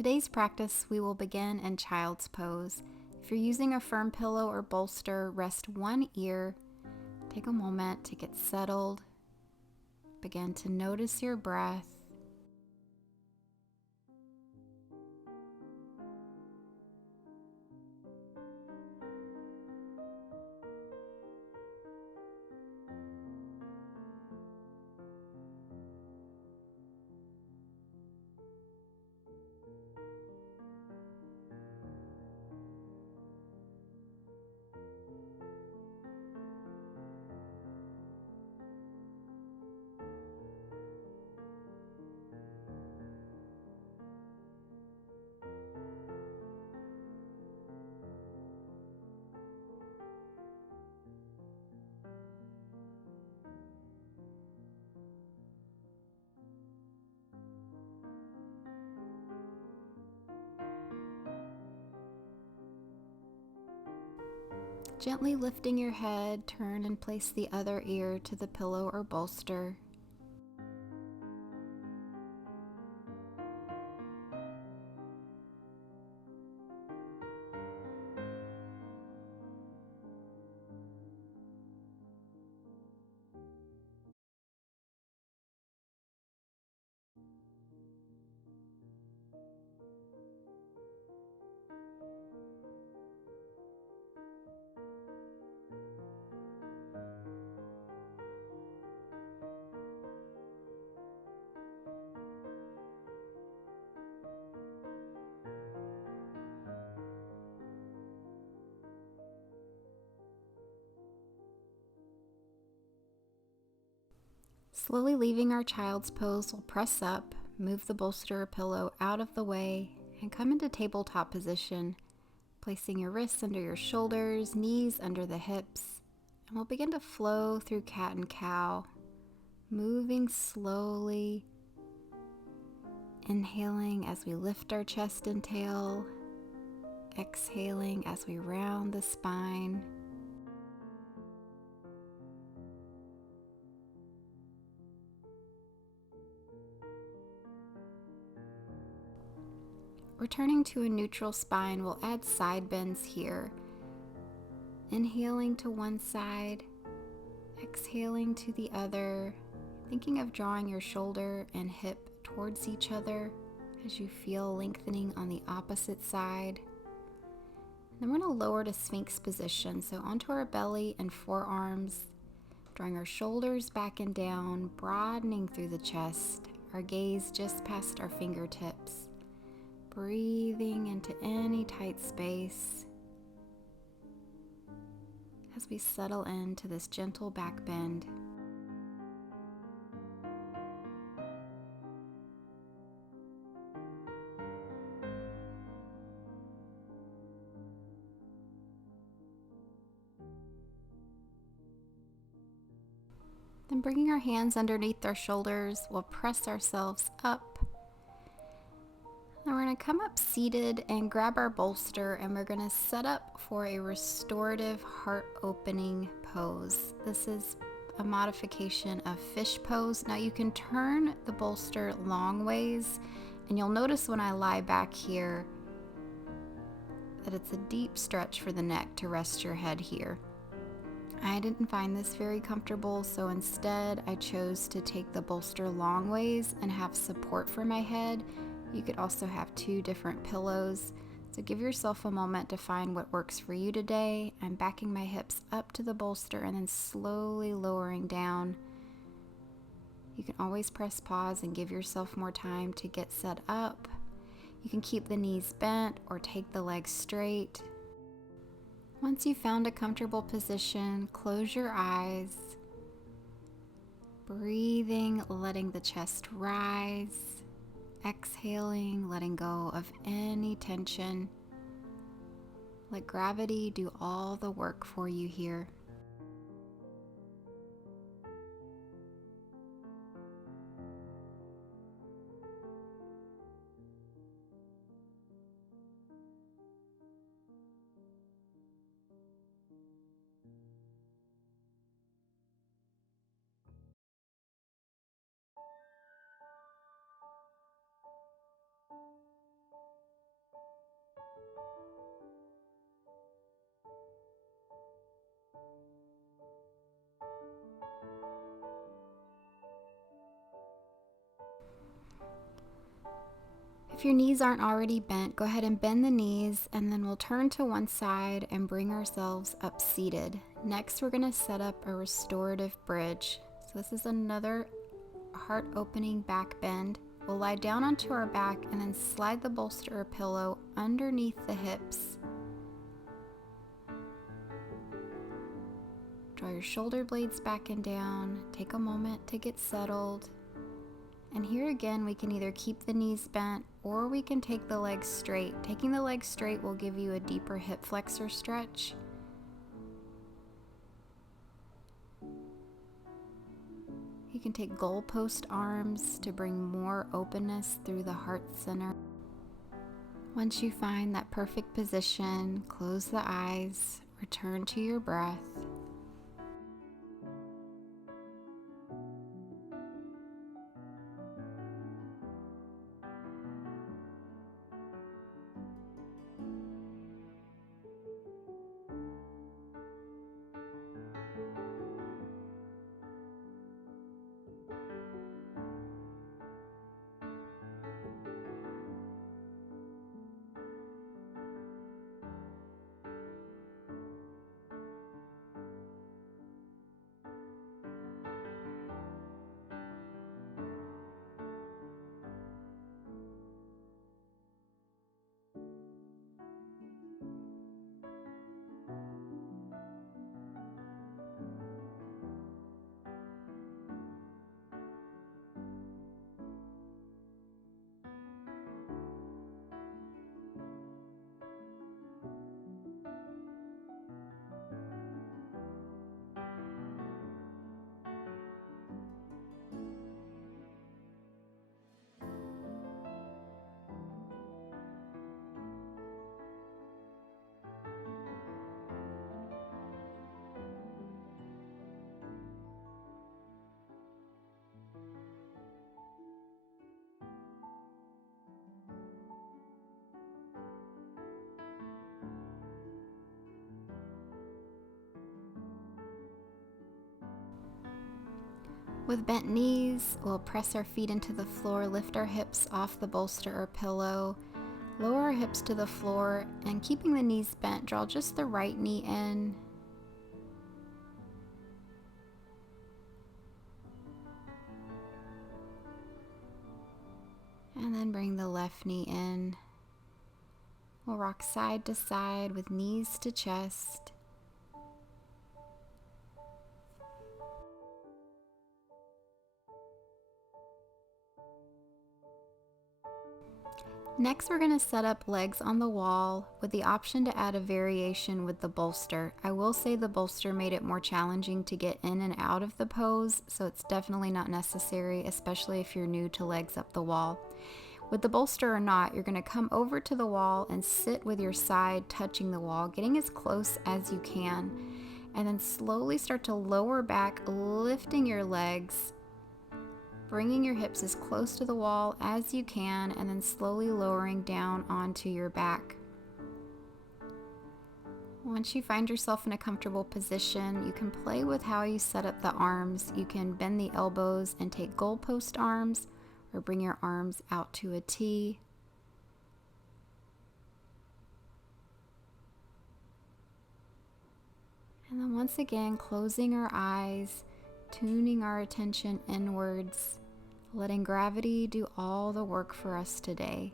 Today's practice, we will begin in child's pose. If you're using a firm pillow or bolster, rest one ear. Take a moment to get settled. Begin to notice your breath. Gently lifting your head, turn and place the other ear to the pillow or bolster. Slowly leaving our child's pose, we'll press up, move the bolster or pillow out of the way, and come into tabletop position, placing your wrists under your shoulders, knees under the hips, and we'll begin to flow through cat and cow, moving slowly, inhaling as we lift our chest and tail, exhaling as we round the spine. Returning to a neutral spine, we'll add side bends here. Inhaling to one side, exhaling to the other, thinking of drawing your shoulder and hip towards each other as you feel lengthening on the opposite side. And then we're going to lower to Sphinx position, so onto our belly and forearms, drawing our shoulders back and down, broadening through the chest, our gaze just past our fingertips. Breathing into any tight space as we settle into this gentle back bend. Then bringing our hands underneath our shoulders, we'll press ourselves up. Then we're going to come up seated and grab our bolster, and we're going to set up for a restorative heart opening pose. This is a modification of fish pose. Now you can turn the bolster long ways, and you'll notice when I lie back here that it's a deep stretch for the neck to rest your head here. I didn't find this very comfortable, so instead I chose to take the bolster long ways and have support for my head. You could also have two different pillows, so give yourself a moment to find what works for you today. I'm backing my hips up to the bolster and then slowly lowering down. You can always press pause and give yourself more time to get set up. You can keep the knees bent or take the legs straight. Once you've found a comfortable position, close your eyes. Breathing, letting the chest rise. Exhaling, letting go of any tension. Let gravity do all the work for you here. If your knees aren't already bent, go ahead and bend the knees, and then we'll turn to one side and bring ourselves up seated. Next, we're going to set up a restorative bridge. So this is another heart opening back bend. We'll lie down onto our back and then slide the bolster or pillow underneath the hips. Draw your shoulder blades back and down. Take a moment to get settled. And here again, we can either keep the knees bent or we can take the legs straight. Taking the legs straight will give you a deeper hip flexor stretch. You can take goalpost arms to bring more openness through the heart center. Once you find that perfect position, close the eyes, return to your breath. With bent knees, we'll press our feet into the floor, lift our hips off the bolster or pillow, lower our hips to the floor, and keeping the knees bent, draw just the right knee in. And then bring the left knee in. We'll rock side to side with knees to chest. Next, we're going to set up legs on the wall with the option to add a variation with the bolster. I will say the bolster made it more challenging to get in and out of the pose, so it's definitely not necessary, especially if you're new to legs up the wall. With the bolster or not, you're going to come over to the wall and sit with your side touching the wall, getting as close as you can, and then slowly start to lower back, lifting your legs, bringing your hips as close to the wall as you can, and then slowly lowering down onto your back. Once you find yourself in a comfortable position, you can play with how you set up the arms. You can bend the elbows and take goalpost arms, or bring your arms out to a T. And then once again, closing our eyes, tuning our attention inwards, letting gravity do all the work for us today.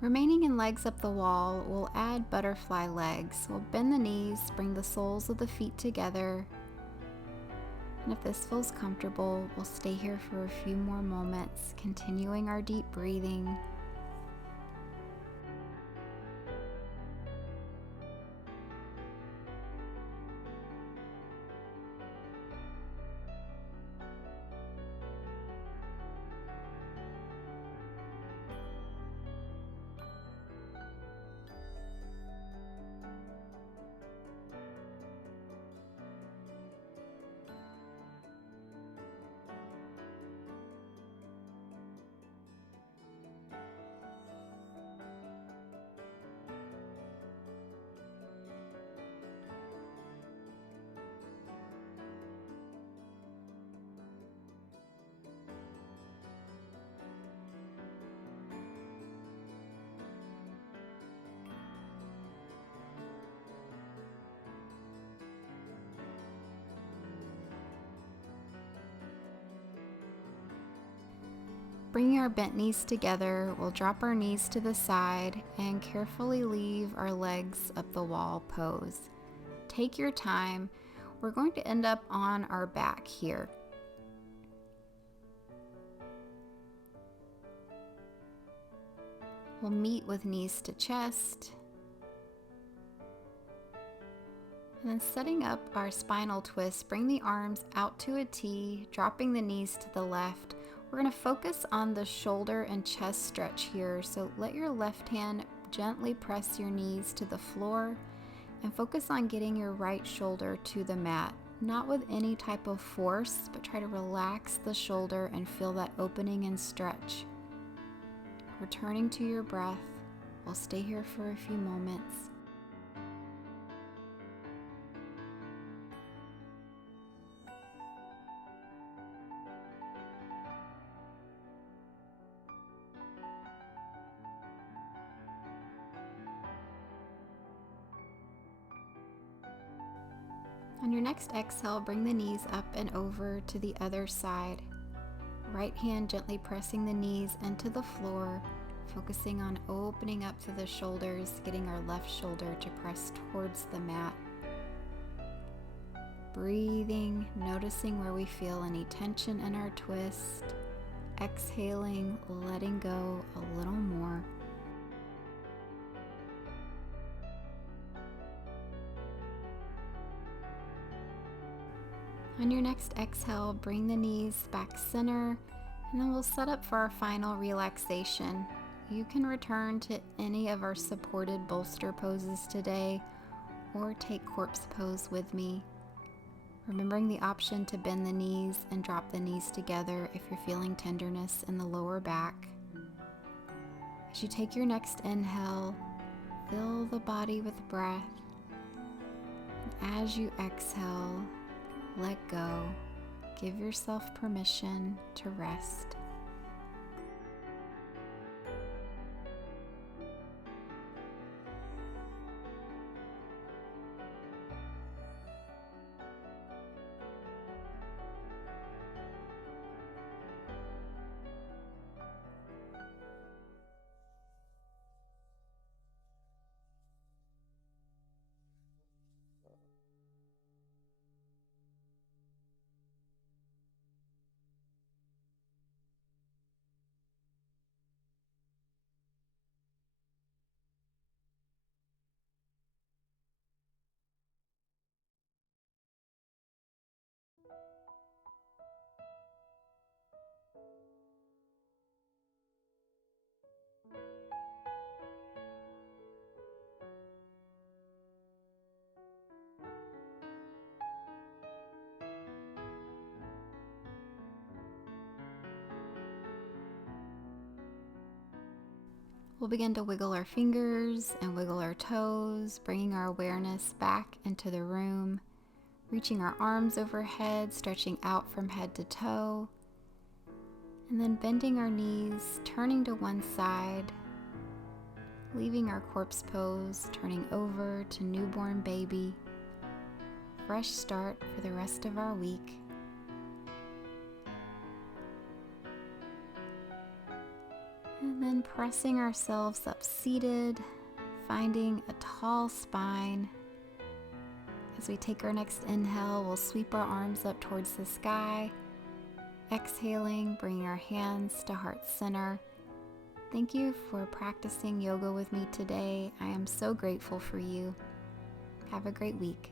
Remaining in legs up the wall, we'll add butterfly legs. We'll bend the knees, bring the soles of the feet together. And if this feels comfortable, we'll stay here for a few more moments, continuing our deep breathing. Bringing our bent knees together, we'll drop our knees to the side and carefully leave our legs up the wall pose. Take your time. We're going to end up on our back here. We'll meet with knees to chest. And then setting up our spinal twist, bring the arms out to a T, dropping the knees to the left. We're going to focus on the shoulder and chest stretch here. So let your left hand gently press your knees to the floor and focus on getting your right shoulder to the mat. Not with any type of force, but try to relax the shoulder and feel that opening and stretch. Returning to your breath. We'll stay here for a few moments. On your next exhale, bring the knees up and over to the other side. Right hand gently pressing the knees into the floor, focusing on opening up through the shoulders, getting our left shoulder to press towards the mat. Breathing, noticing where we feel any tension in our twist. Exhaling, letting go a little more. On your next exhale, bring the knees back center, and then we'll set up for our final relaxation. You can return to any of our supported bolster poses today, or take corpse pose with me. Remembering the option to bend the knees and drop the knees together if you're feeling tenderness in the lower back. As you take your next inhale, fill the body with breath. And as you exhale, let go. Give yourself permission to rest. We'll begin to wiggle our fingers and wiggle our toes, bringing our awareness back into the room, reaching our arms overhead, stretching out from head to toe, and then bending our knees, turning to one side, leaving our corpse pose, turning over to newborn baby. Fresh start for the rest of our week. And then pressing ourselves up seated, finding a tall spine. As we take our next inhale, we'll sweep our arms up towards the sky. Exhaling, bringing our hands to heart center. Thank you for practicing yoga with me today. I am so grateful for you. Have a great week.